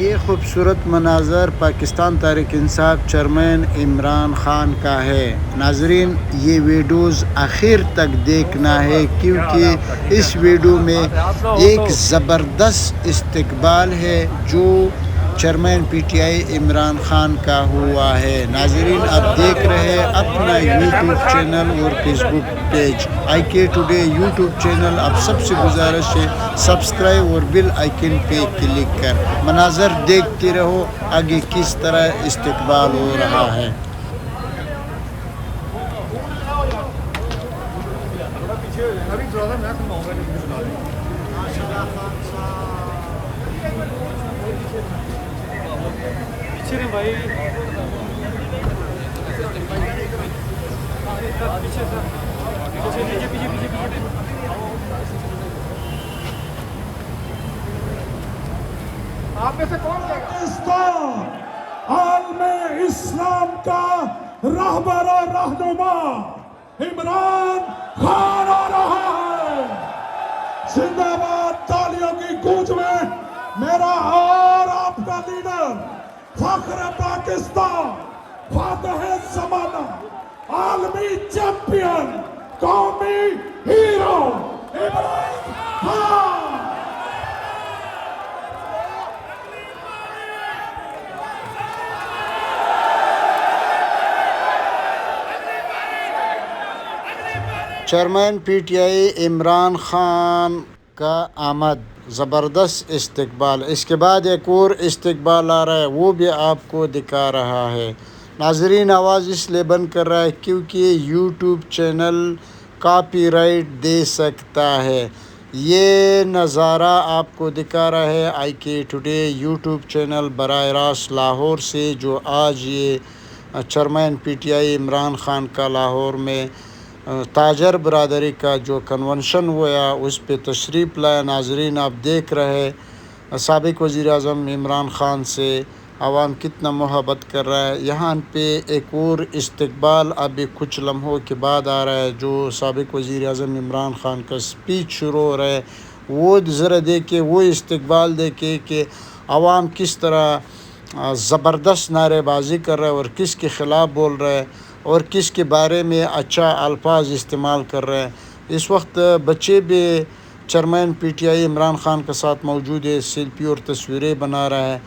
ये खूबसूरत मनाज़र पाकिस्तान तहरीक इंसाफ चेयरमैन इमरान ख़ान का है। नाज़रीन, ये वीडियोज़ आखिर तक देखना है क्योंकि इस वीडियो में एक ज़बरदस्त इस्तकबाल है जो चेयरमैन पीटीआई इमरान ख़ान का हुआ है। नाज़रीन, आप देख रहे हैं अपना यूट्यूब चैनल और Facebook page IK today YouTube channel. आप सबसे गुजारिश है सब्सक्राइब और बिल आइकन पे क्लिक कर मनाज़र देखते रहो आगे किस तरह इस्तकबाल हो रहा है। भाई पीछे पीछे पीछे आप में से कौन पाकिस्तान आलमे इस्लाम का रहबर और रहनुमा इमरान खान आ रहा है। जिंदाबाद। तालियों की गूंज में मेरा और आपका लीडर फख्र पाकिस्तान, फातह ज़माना, आलमी चैंपियन, कौमी hero Imran Khan. Chairman PTI Imran Khan का आमद, ज़बरदस्त इस्तकबाल। इसके बाद एक और इस्तकबाल आ रहा है, वो भी आपको दिखा रहा है। नाज़रीन, आवाज़ इसलिए बंद कर रहा है क्योंकि यूट्यूब चैनल कॉपीराइट दे सकता है। ये नज़ारा आपको दिखा रहा है IK टुडे यूट्यूब चैनल बराह रास्त लाहौर से, जो आज ये चेयरमैन पीटीआई इमरान ख़ान का लाहौर में ताजर बरदरी का जो कन्वेंशन हुआ उस पर तशरीफ़ लाया। नाज़रीन, आप देख रहे साबिक़ वज़ीर-ए-आज़म इमरान ख़ान से आवाम कितना मोहब्बत कर रहा है। यहाँ पे एक और इस्तकबाल अभी कुछ लम्हों के बाद आ रहा है, जो साबिक़ वज़ीर-ए-आज़म इमरान ख़ान का स्पीच शुरू हो रहा है। वो ज़रा देखे, वो इस्तकबाल देखे कि आवाम किस तरह ज़बरदस्त नारेबाजी कर रहा है और किसके ख़िलाफ़ बोल रहा है और किसके बारे में अच्छा अल्फाज इस्तेमाल कर रहे हैं। इस वक्त बच्चे भी चेयरमैन पीटीआई इमरान ख़ान के साथ मौजूद है, सेल्फी और तस्वीरें बना रहा है।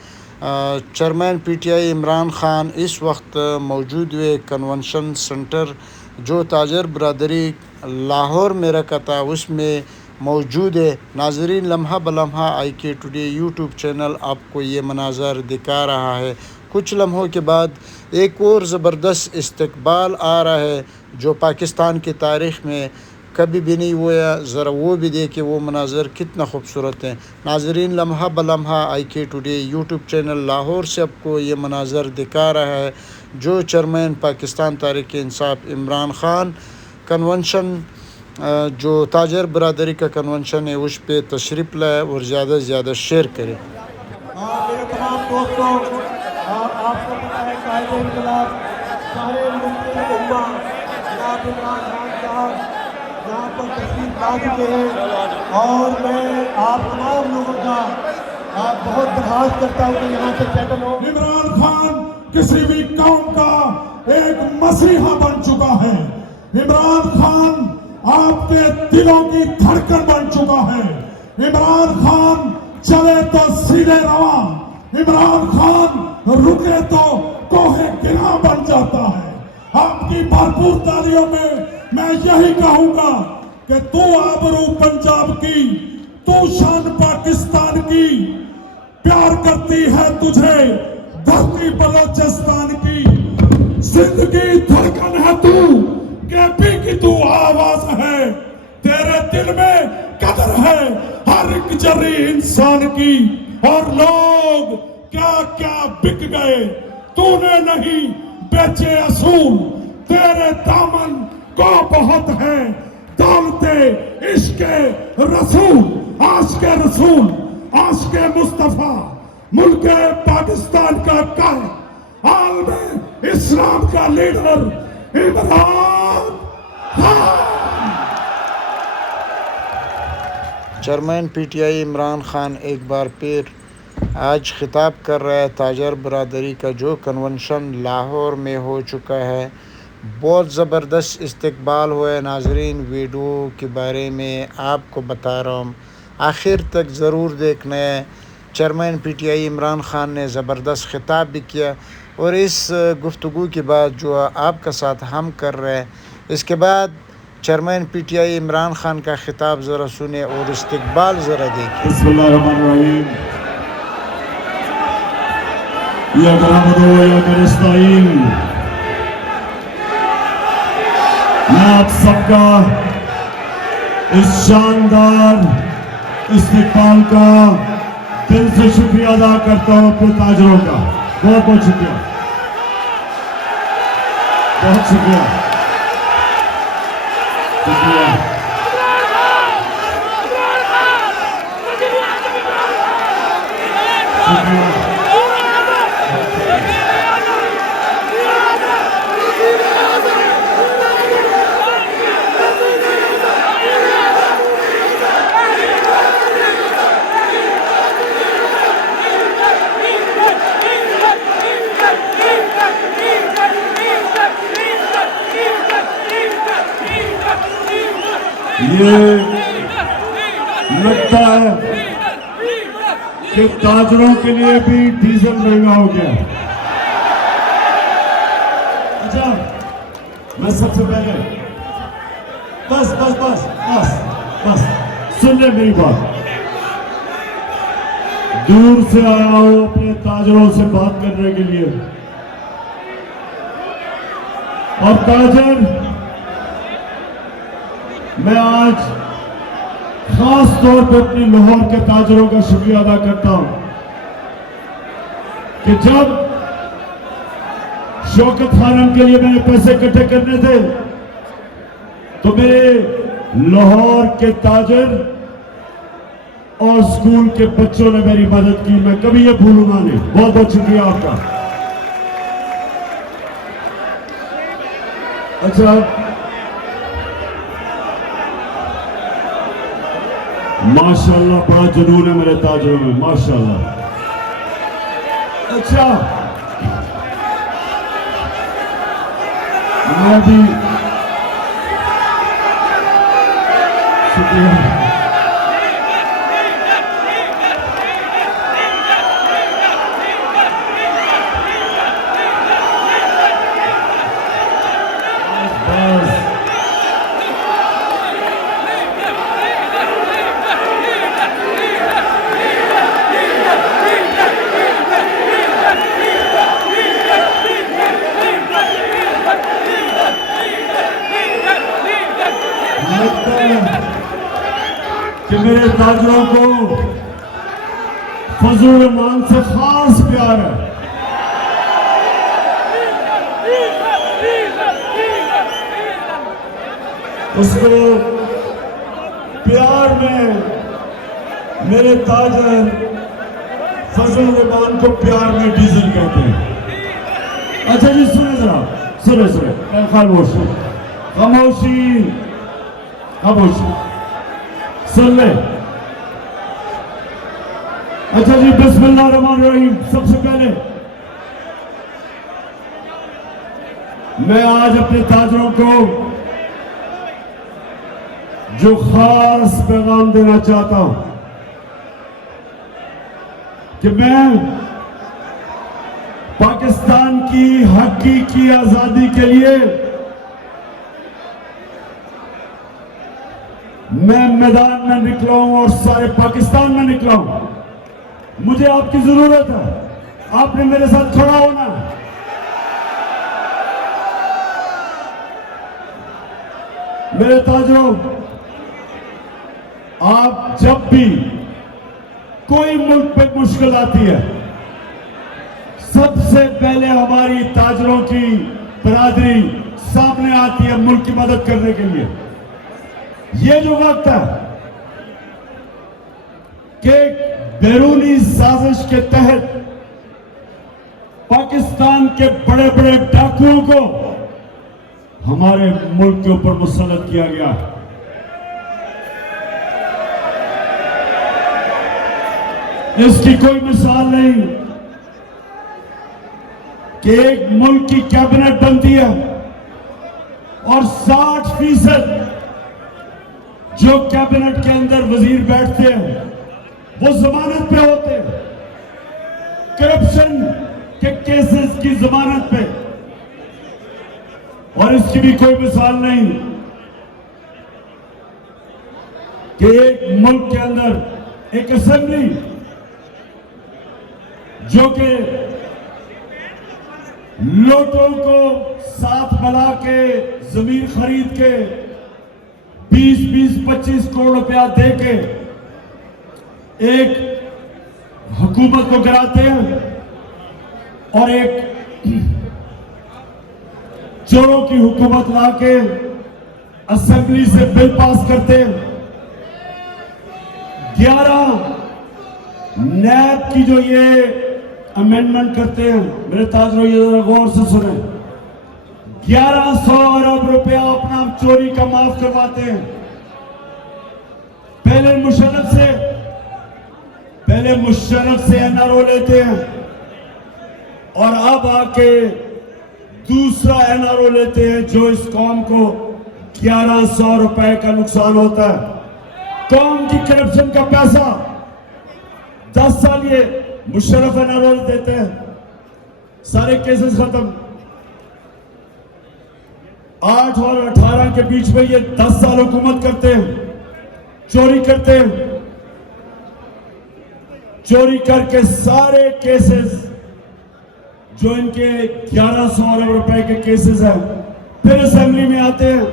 चेयरमैन पीटीआई इमरान ख़ान इस वक्त मौजूद हुए कन्वेंशन सेंटर जो ताजर बरदरी लाहौर में रखा था उसमें मौजूद है। नाज़रीन, लम्हा बलम्हा IK टुडे यूट्यूब चैनल आपको ये मनाज़र दिखा रहा है। कुछ लम्हों के बाद एक और ज़बरदस्त इस्तकबाल आ रहा है जो पाकिस्तान की तारीख़ में कभी भी नहीं हुआ। ज़रा वो भी देखे, वो मनाज़र कितना खूबसूरत है। नाज़रीन, लम्हा बलम्हा IK today YouTube channel Lahore से आपको ये मनाज़र दिखा रहा है जो चेयरमैन पाकिस्तान तहरीक इंसाफ इमरान ख़ान कन्वेंशन जो ताजर बरदरी का कन्वेंशन है उस पर तशरीफ़ लाए और ज़्यादा से ज़्यादा शेयर करें। मेरे तमाम दोस्तों, आपको पता है कायद इनकलाब सारे मुल्क उम्मा जनाब इमरान खान साहब यहाँ पर तशरीफ ला चुके हैं और मैं आप तमाम लोगों का बहुत दरख्वास्त करता हूँ कि यहाँ से सेटल हो। इमरान खान किसी भी कौम का एक मसीहा बन चुका है। इमरान खान आपके दिलों की धड़कन बन चुका है। इमरान खान चले तो सीधे रवा, इमरान खान रुके तो कोहे गिरा बन जाता है। आपकी भरपूर तालियों में मैं यही कहूंगा कि तू आबरू पंजाब की, तू शान पाकिस्तान की, प्यार करती है तुझे धरती बलोचिस्तान की। जिंदगी धड़कन है तू, केपी की तू आवाज है, तेरे दिल में कदर है हर एक जर्री इंसान की। और लोग क्या क्या बिक गए, तूने नहीं बेचे असूल, तेरे दामन को बहुत है दौलते इश्के रसूल। आशिके रसूल, आशिके मुस्तफा, मुल्के पाकिस्तान का कायद, आलमे इस्लाम का leader Imran Khan. Chairman PTI Imran Khan एक बार फिर आज खिताब कर रहा है ताजर बरदरी का जो कन्वेंशन लाहौर में हो चुका है। बहुत ज़बरदस्त इस्तकबाल हुआ है नाजरीन। वीडियो के बारे में आपको बता रहा हूँ, आखिर तक ज़रूर देखना है। चेयरमैन PTI इमरान खान ने ज़बरदस्त खिताब भी किया और इस गुफ्तगू के बाद जो आपका साथ हम कर रहे हैं, इसके बाद चेयरमैन PTI इमरान खान का खिताब ज़रा सुने और इस्तकबाल ज़रा देखें। बिस्मिल्लाहिर्रहमानिर्रहीम। या नहमदु व या नस्तईन। मैं आप सबका इस शानदार इस्तकबाल का दिल से शुक्रिया अदा करता हूँ अपने ताजरों का। बहुत बहुत शुक्रिया, बहुत शुक्रिया, शुक्रिया। ये लगता है कि ताजरों के लिए भी डीजल महंगा हो गया। अच्छा, मैं सबसे पहले बस बस बस बस बस सुन ले मेरी बात। दूर से आया हूं अपने ताजरों से बात करने के लिए। और ताजर, मैं आज खास तौर पर अपने लाहौर के ताजरों का शुक्रिया अदा करता हूं कि जब शौकत खानम के लिए मैंने पैसे इकट्ठे करने थे तो मेरे लाहौर के ताजर और स्कूल के बच्चों ने मेरी मदद की। मैं कभी ये भूलूंगा नहीं। बहुत बहुत शुक्रिया आपका। अच्छा, माशाल्लाह बड़ा जुनून है मेरे ताजरों में, माशाल्लाह। अच्छा, मैं भी शुक्रिया। कि मेरे ताजरों को फजल रहमान से खास प्यार है। उसको प्यार में मेरे ताजर फजल रहमान को प्यार में डीजल कहते हैं। अच्छा जी, सुने जरा, सुने सुने, खामोशी खामोशी खामोशी, सुन ले। अच्छा जी, बिस्मिल्लाहिर्रहमानिर्रहीम। सबसे पहले मैं आज अपने ताजरों को जो खास पैगाम देना चाहता हूं कि मैं पाकिस्तान की हकीकी आजादी के लिए मैं मैदान में निकला हूं और सारे पाकिस्तान में निकला हूं। मुझे आपकी जरूरत है, आपने मेरे साथ खड़ा होना। मेरे ताजरों, आप जब भी कोई मुल्क पे मुश्किल आती है, सबसे पहले हमारी ताजरों की बरादरी सामने आती है मुल्क की मदद करने के लिए। ये जो वक्त है कि बैरूनी साजिश के तहत पाकिस्तान के बड़े बड़े डाकुओं को हमारे मुल्क के ऊपर मुसल्लत किया गया है। इसकी कोई मिसाल नहीं कि एक मुल्क की कैबिनेट बनती है और 60% जो कैबिनेट के अंदर वजीर बैठते हैं वो जमानत पे होते हैं, करप्शन के केसेस की जमानत पे। और इसकी भी कोई मिसाल नहीं कि एक मुल्क के अंदर एक असेंबली जो कि लोगों को साथ मिला के जमीन खरीद के 20-25 करोड़ रुपया दे के एक हुकूमत को गिराते हैं और एक चोरों की हुकूमत ला के असेंबली से बिल पास करते हैं। 11 नैब की जो ये अमेंडमेंट करते हैं, मेरे ताजरों ये जरा गौर से सुने, 1100 अरब रुपया अपना चोरी का माफ करवाते हैं। पहले मुशर्रफ से एनआरओ लेते हैं और अब आके दूसरा एनआरओ लेते हैं जो इस कौम को 1100 रुपए का नुकसान होता है। कौम की करप्शन का पैसा 10 साल ये मुशर्रफ एनआरओ देते हैं, सारे केसेस खत्म। 8 और 18 के बीच में ये 10 साल हुकूमत करते हैं, चोरी करते हैं, चोरी करके सारे केसेस जो इनके 1100 अरब रुपए के केसेस हैं फिर असेंबली में आते हैं।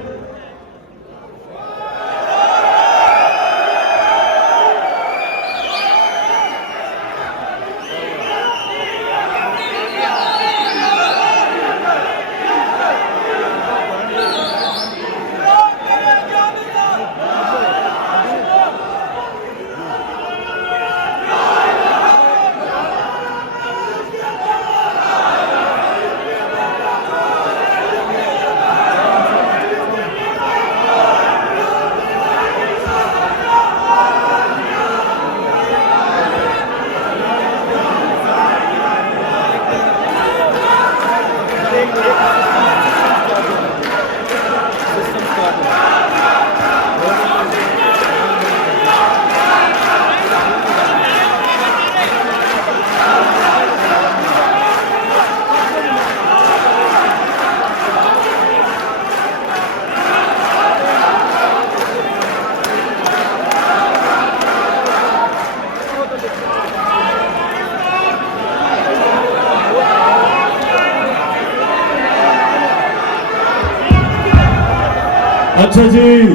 अच्छा जी,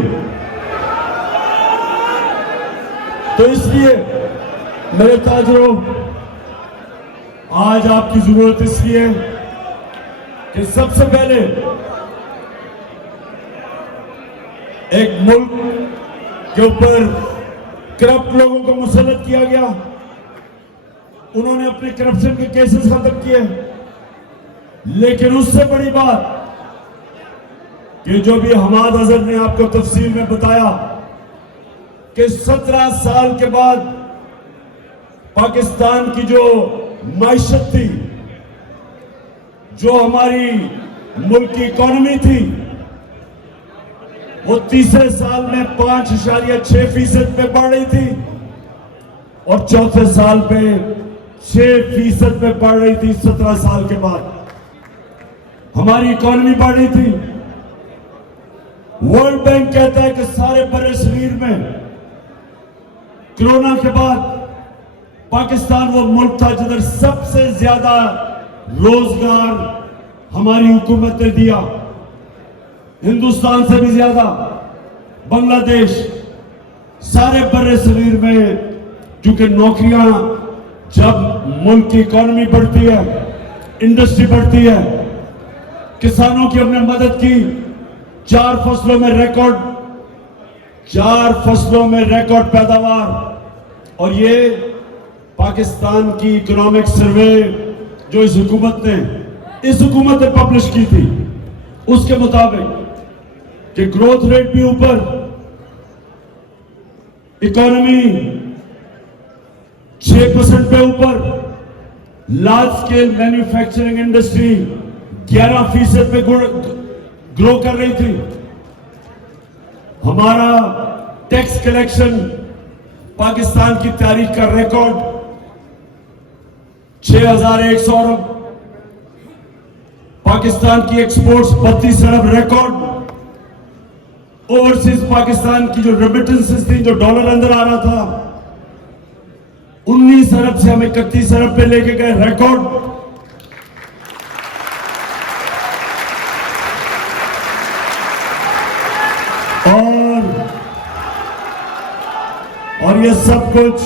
तो इसलिए मेरे ताजरों आज आपकी जरूरत इसलिए कि सबसे पहले एक मुल्क के ऊपर करप्ट लोगों को मुसल्लत किया गया, उन्होंने अपने करप्शन के केसेस खत्म किए। लेकिन उससे बड़ी बात कि जो भी हमाद अजहर ने आपको तफसील में बताया कि 17 साल के बाद पाकिस्तान की जो माइशत थी, जो हमारी मुल्क की इकोनॉमी थी, वो तीसरे साल में 5.6% पे बढ़ रही थी और चौथे साल पे 6% पे बढ़ रही थी। 17 साल के बाद हमारी इकोनॉमी बढ़ रही थी। वर्ल्ड बैंक कहता है कि सारे बड़े शरीर में कोरोना के बाद पाकिस्तान वो मुल्क था जिधर सबसे ज्यादा रोजगार हमारी हुकूमत ने दिया, हिंदुस्तान से भी ज्यादा। बांग्लादेश सारे बड़े शरीर में, क्योंकि नौकरियां, जब मुल्क की इकोनॉमी बढ़ती है, इंडस्ट्री बढ़ती है, किसानों की हमने मदद की। 4 फसलों में रिकॉर्ड पैदावार। और ये पाकिस्तान की इकोनॉमिक सर्वे जो इस हुकूमत ने पब्लिश की थी, उसके मुताबिक कि ग्रोथ रेट भी ऊपर, इकोनॉमी 6% पे ऊपर, लार्ज स्केल मैन्युफैक्चरिंग इंडस्ट्री 11% पे ग्रो कर रही थी। हमारा टैक्स कलेक्शन पाकिस्तान की तारीख का रिकॉर्ड 6,100 अरब, पाकिस्तान की एक्सपोर्ट्स 32 अरब रिकॉर्ड, ओवरसीज पाकिस्तान की जो रेमिटेंसेस थी, जो डॉलर अंदर आ रहा था, 19 अरब से हम 31 अरब पे लेके गए रिकॉर्ड। और ये सब कुछ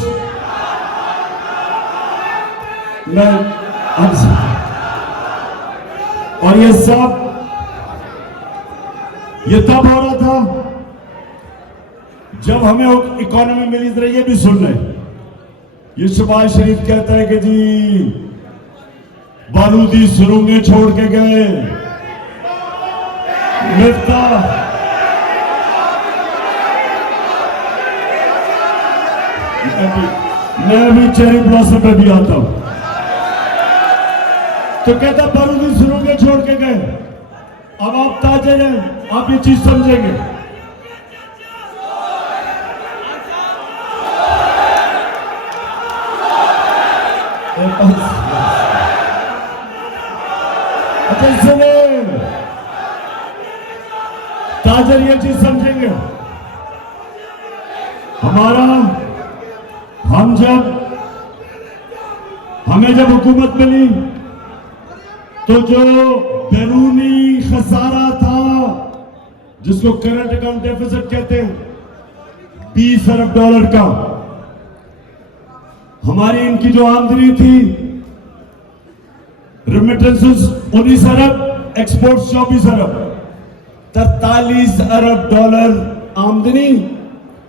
ये तब हो रहा था जब हमें इकोनॉमी मिली। जरा ये भी सुन ले, ये शहबाज शरीफ कहता है कि जी बारूदी सुरंगें छोड़ के गए, मैं भी चेरी ब्लॉसम पे भी आता हूं, तो कहता बारूदी सुरंगें छोड़ के गए। अब आप ताजर हैं, आप ये चीज समझेंगे। अच्छा सुने, ताजर ये चीज समझेंगे। हमें जब हुकूमत मिली तो जो बैरूनी खसारा था, जिसको करंट अकाउंट डेफिसिट कहते हैं, 20 अरब डॉलर का, हमारी इनकी जो आमदनी थी, रेमिटेंसेस 19 अरब, एक्सपोर्ट्स 24 अरब, 43 अरब डॉलर आमदनी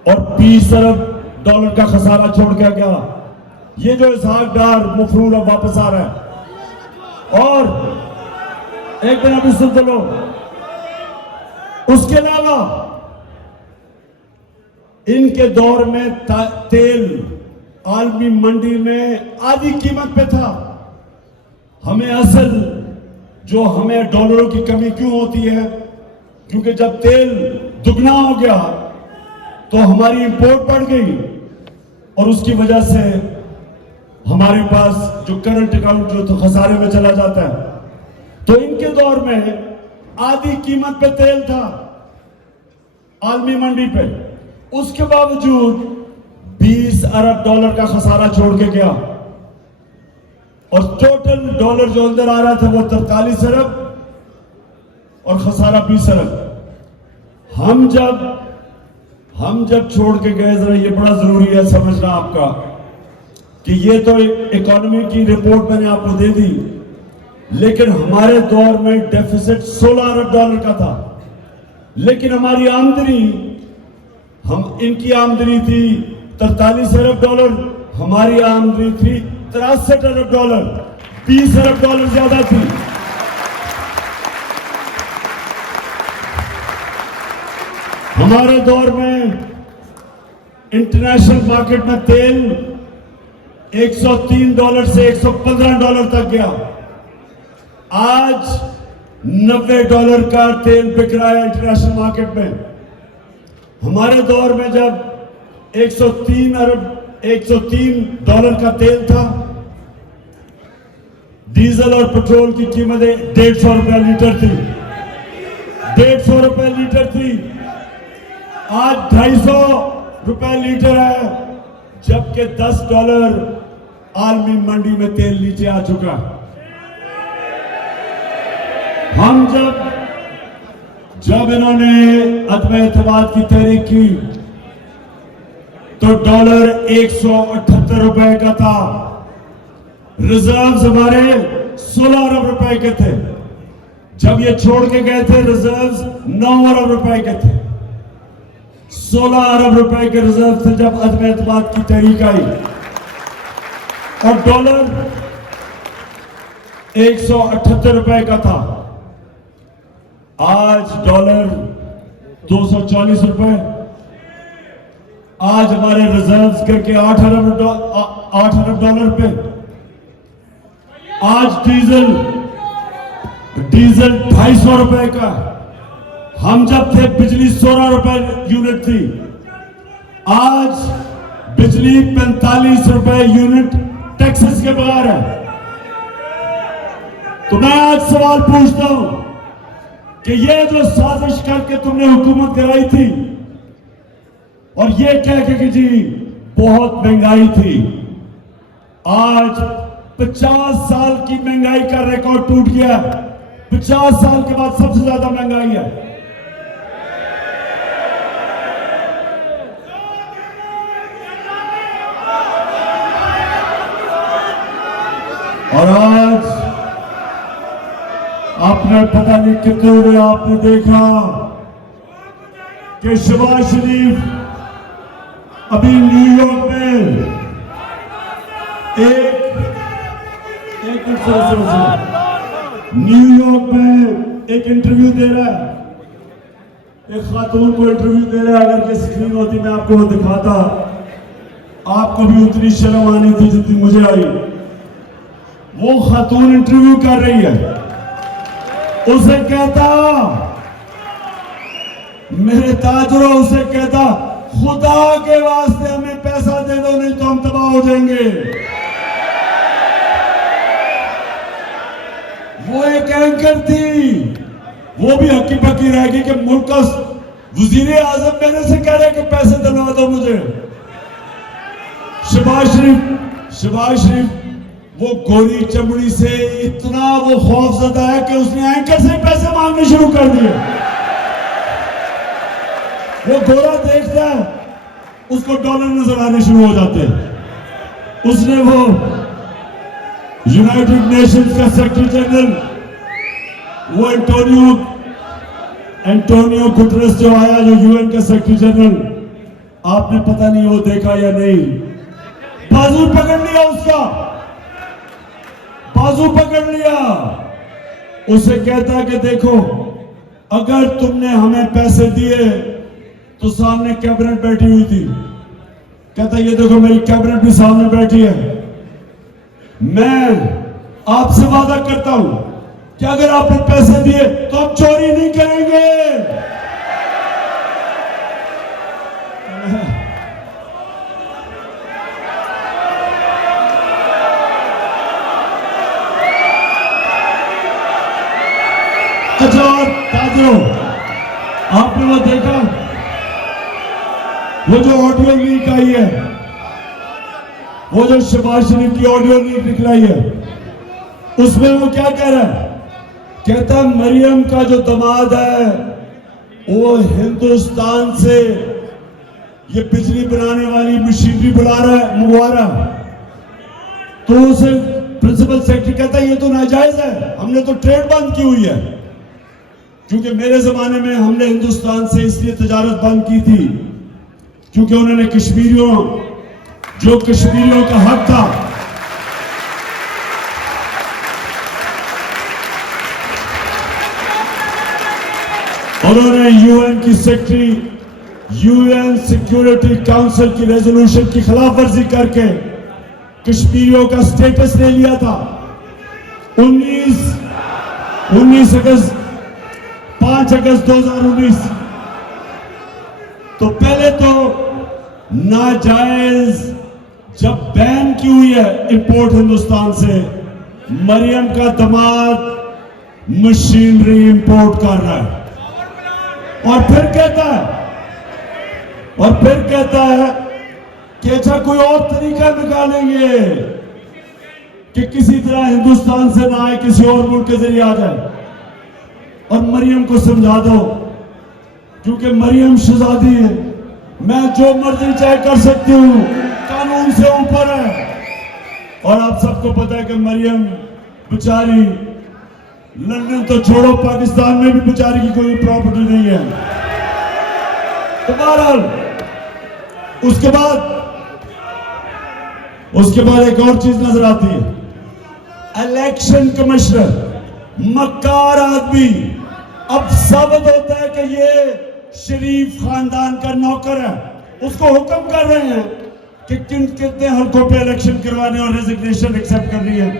और 20 अरब डॉलर का खसारा छोड़ के गया। ये जो इसहाक डार मफरूर अब वापस आ रहा है। और एक दिन अभी सुन लो, उसके अलावा इनके दौर में तेल आलमी मंडी में आधी कीमत पे था। हमें असल जो हमें डॉलरों की कमी क्यों होती है, क्योंकि जब तेल दुगना हो गया तो हमारी इंपोर्ट बढ़ गई और उसकी वजह से हमारे पास जो करंट अकाउंट जो तो खसारे में चला जाता है। तो इनके दौर में आधी कीमत पे तेल था आलमी मंडी पे, उसके बावजूद 20 अरब डॉलर का खसारा छोड़ के गया और टोटल डॉलर जो अंदर आ रहा था वो 43 अरब और खसारा 20 अरब। हम जब छोड़ के गए, जरा ये बड़ा जरूरी है समझना आपका कि ये तो इकोनॉमी की रिपोर्ट मैंने आपको दे दी, लेकिन हमारे दौर में डेफिसिट 16 अरब डॉलर का था, लेकिन हमारी आमदनी, इनकी आमदनी थी 43 अरब डॉलर, हमारी आमदनी थी 63 अरब डॉलर, 20 अरब डॉलर ज्यादा थी। हमारे दौर में इंटरनेशनल मार्केट में तेल 103 डॉलर से 115 डॉलर तक गया। आज 90 डॉलर का तेल बिक रहा है इंटरनेशनल मार्केट में। हमारे दौर में जब 103 डॉलर का तेल था, डीजल और पेट्रोल की कीमत 150 रुपए लीटर थी, 150 रुपए लीटर थी। आज 250 रुपए लीटर है, जबकि 10 डॉलर आलमी मंडी में तेल नीचे आ चुका है। हम जब इन्होंने अदम एतमाद की तहरीक की तो डॉलर 178 रुपए का था, रिजर्व्स हमारे 16 अरब रुपए के थे। जब ये छोड़ के गए थे रिजर्व्स 9 अरब रुपए के थे। 16 अरब रुपए के रिजर्व थे जब अदम एतमाद की तहरीक आई, और डॉलर 178 रुपए का था। आज डॉलर 240 रुपए, आज हमारे रिजर्व्स करके 8 अरब डॉलर पे। आज डीजल 250 रुपए का। हम जब थे बिजली 16 रुपए यूनिट थी, आज बिजली 45 रुपए यूनिट टैक्सेस के बगैर है। तो मैं आज सवाल पूछता हूं कि ये जो साजिश करके तुमने हुकूमत कराई थी और ये कह के कि जी बहुत महंगाई थी, आज 50 साल की महंगाई का रिकॉर्ड टूट गया। 50 साल के बाद सबसे ज्यादा महंगाई है। और आज आपने पता नहीं कितने में आपने देखा कि शहबाज शरीफ अभी न्यूयॉर्क में न्यूयॉर्क में एक इंटरव्यू दे रहा है। एक खातून को इंटरव्यू दे रहा है। अगर ये स्क्रीन होती मैं आपको वो दिखाता, आपको भी उतनी शर्म आनी थी जितनी मुझे आई। वो खातून इंटरव्यू कर रही है, उसे कहता, मेरे ताजरो उसे कहता, खुदा के वास्ते हमें पैसा दे दो नहीं तो हम तबाह हो जाएंगे। वो एक एंकर थी, वो भी हक्की पक्की रहेगी कि मुल्क का वजीर आजम मेरे से कह रहे कि पैसे दिलवा दो मुझे। शहबाज शरीफ वो गोरी चमड़ी से इतना वो खौफजदा है कि उसने एंकर से पैसे मांगने शुरू कर दिए। वो गोरा देखता है, उसको डॉलर नजर आने शुरू हो जाते हैं। उसने वो यूनाइटेड नेशंस का सेक्रेटरी जनरल वो एंटोनियो गुटरेस जो आया, जो यूएन का सेक्रेटरी जनरल, आपने पता नहीं वो देखा या नहीं, बाजू पकड़ लिया उसका, बाजू पकड़ लिया। उसे कहता कि देखो अगर तुमने हमें पैसे दिए तो सामने कैबिनेट बैठी हुई थी। कहता ये देखो मेरी कैबिनेट भी सामने बैठी है। मैं आपसे वादा करता हूं कि अगर आपने पैसे दिए तो हम चोरी नहीं करेंगे। अच्छा, और ताजरो आपने वो देखा, वो जो ऑडियो लीक आई है, वो जो शहबाज शरीफ की ऑडियो लीक निकलाई है, उसमें वो क्या कह रहा है? कहता है मरियम का जो दामाद है वो हिंदुस्तान से ये बिजली बनाने वाली मशीनरी मंगवा रहा है। तो उसे प्रिंसिपल सेक्रेटरी कहता है ये तो नाजायज है, हमने तो ट्रेड बंद की हुई है। क्योंकि मेरे जमाने में हमने हिंदुस्तान से इसलिए तजारत बंद की थी क्योंकि उन्होंने कश्मीरियों का हक था, उन्होंने यूएन की सेक्रेटरी, यूएन सिक्योरिटी काउंसिल की रेजोल्यूशन की खिलाफ वर्जी करके कश्मीरियों का स्टेटस ले लिया था। 5 अगस्त 2019। तो पहले तो नाजायज जब बैन की हुई है इंपोर्ट हिंदुस्तान से, मरियम का दामाद मशीनरी इंपोर्ट कर रहा है और फिर कहता है कि अच्छा कोई और तरीका निकालेंगे कि किसी तरह हिंदुस्तान से ना आए, किसी और मुल्क के जरिए आ जाए। और मरियम को समझा दो क्योंकि मरियम शहजादी है, मैं जो मर्जी चाहे कर सकती हूं, कानून से ऊपर है। और आप सबको पता है कि मरियम बेचारी, लंदन तो छोड़ो, पाकिस्तान में भी बेचारी की कोई प्रॉपर्टी नहीं है। तो बहरहाल उसके बाद एक और चीज नजर आती है। इलेक्शन कमिश्नर, मक्कार आदमी, अब साबित होता है कि ये शरीफ खानदान का नौकर है। उसको हुक्म कर रहे हैं कि कितने हल्कों पे इलेक्शन करवाने और रेजिग्नेशन एक्सेप्ट करनी है।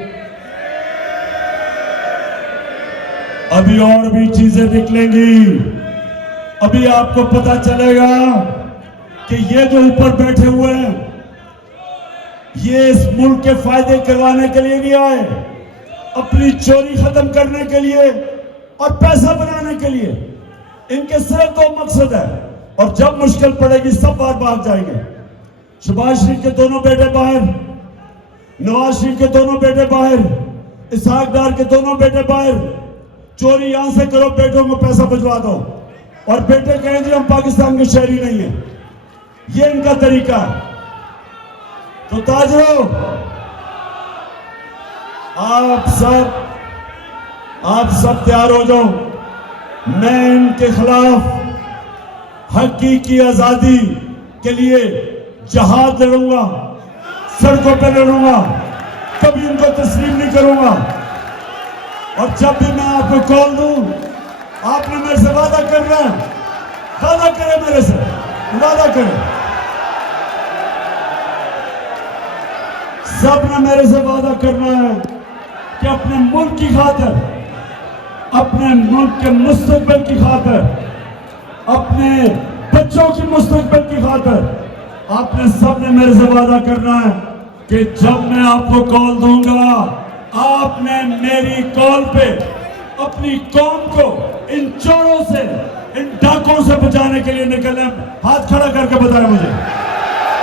अभी और भी चीजें निकलेंगी। अभी आपको पता चलेगा कि ये जो ऊपर बैठे हुए हैं ये इस मुल्क के फायदे करवाने के लिए नहीं आए, अपनी चोरी खत्म करने के लिए और पैसा बनाने के लिए। इनके सिर्फ दो मकसद है और जब मुश्किल पड़ेगी सब बार भाग जाएंगे। शहबाज शरीफ के दोनों बेटे बाहर, नवाज शरीफ के दोनों बेटे बाहर, इसहाक डार के दोनों बेटे बाहर। चोरी यहां से करो, बेटों को पैसा भिजवा दो और बेटे कहें जी हम पाकिस्तान के शहरी नहीं है। ये इनका तरीका है। तो ताजरों, आप सब तैयार हो जाओ। मैं इनके खिलाफ हकीकी आजादी के लिए जहाद लड़ूंगा, सड़कों पे लड़ूंगा, कभी इनको तस्लीम नहीं करूंगा। और जब भी मैं आपको कॉल दूं, आपने मेरे से वादा करना है। वादा करें मेरे से, वादा करें। सबने मेरे से वादा करना है कि अपने मुल्क की खातिर, अपने मुल्क के मुस्तकबिल की खातिर, अपने बच्चों की मुस्तकबिल की खातिर आपने सबने मेरे से वादा करना है कि जब मैं आपको कॉल दूंगा, आपने मेरी कॉल पे अपनी कौम को इन चोरों से, इन डाकों से बचाने के लिए निकलना। हाथ खड़ा करके बताया मुझे।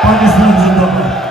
पाकिस्तान जिंदाबाद।